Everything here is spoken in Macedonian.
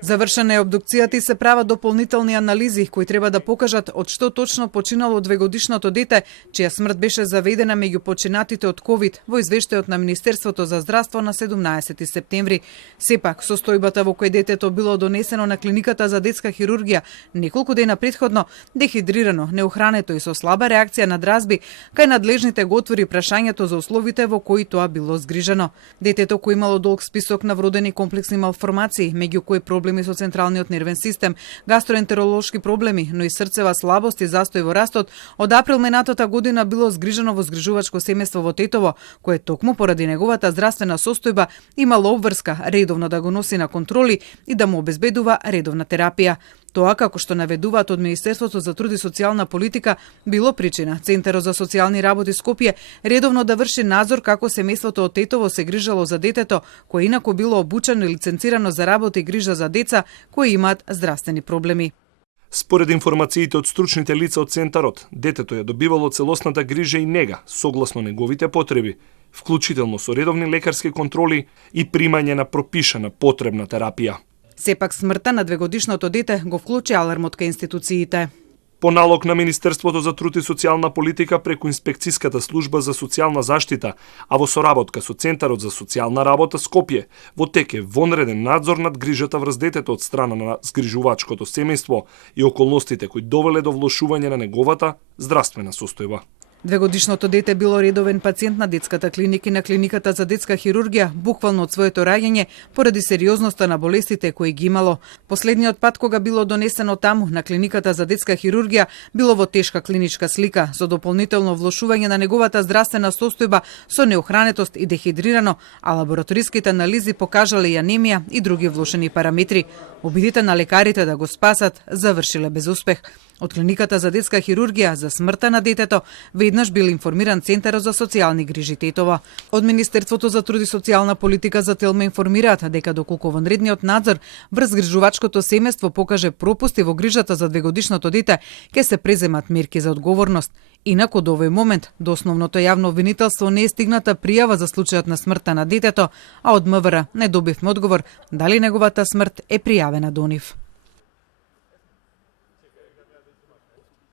Завршена е обдукцијата и се прават дополнителни анализи кои треба да покажат од што точно починало 2-годишното дете, чија смрт беше заведена меѓу починатите од ковид во извештајот на Министерството за здравство на 17 септември. Сепак, состојбата во кој детето било донесено на клиниката за детска хирургија неколку дена претходно, дехидрирано, неохрането и со слаба реакција на дразби, кај надлежните го отвори прашањето за условите во кои тоа било згрижено. Детето кој имало долг список на вродени комплексни малформации, меѓу кои проблеми со централниот нервен систем, гастроентеролошки проблеми, но и срцева слабост и застој во растот, од април минатата година било згрижено во згрижувачко семејство во Тетово, кое токму поради неговата здравствена состојба имало обврска редовно да го носи на контроли и да му обезбедува редовна терапија. Тоа, како што наведуваат од Министерството за труд и социјална политика, било причина Центарот за социјални работи Скопје редовно да врши надзор како семејството од Тетово се грижало за детето, кое инаку било обучено и лиценцирано за работа и грижа за деца кои имаат здравствени проблеми. Според информациите од стручните лица од Центарот, детето ја добивало целосната грижа и нега согласно неговите потреби, вклучително со редовни лекарски контроли и примање на пропишана потребна терапија. Сепак смртта на 2-годишното дете го вклучи алармот кај институциите. По налог на Министерството за труд и социјална политика преку Инспекцијската служба за социјална заштита, а во соработка со Центарот за социјална работа Скопје, во тек е вонреден надзор над грижата врз детето од страна на згрижувачкото семејство и околностите кои довеле до влошување на неговата здравствена состојба. 2-годишното дете било редовен пациент на детската клиника и на клиниката за детска хирургија, буквално од своето раѓање, поради сериозноста на болестите кои ги имало. Последниот пат кога било донесено таму на клиниката за детска хирургија, било во тешка клиничка слика, со дополнително влошување на неговата здравствена состојба со неохранетост и дехидрирано, а лабораториските анализи покажале и анемија и други влошени параметри. Обидите на лекарите да го спасат завршиле без успех. Од клиниката за детска хирургија за смртта на детето веднаш бил информиран Центарот за социјални грижи Тетово. Од Министерството за труд и социјална политика за Телма информираат дека доколку вонредниот надзор врз грижувачкото семејство покаже пропусти во грижата за 2-годишното дете, ќе се преземат мерки за одговорност. Инаку до овој момент до основното јавно обвинителство не е стигната пријава за случајот на смртта на детето, а од МВР не добивме одговор дали неговата смрт е пријавена до нив.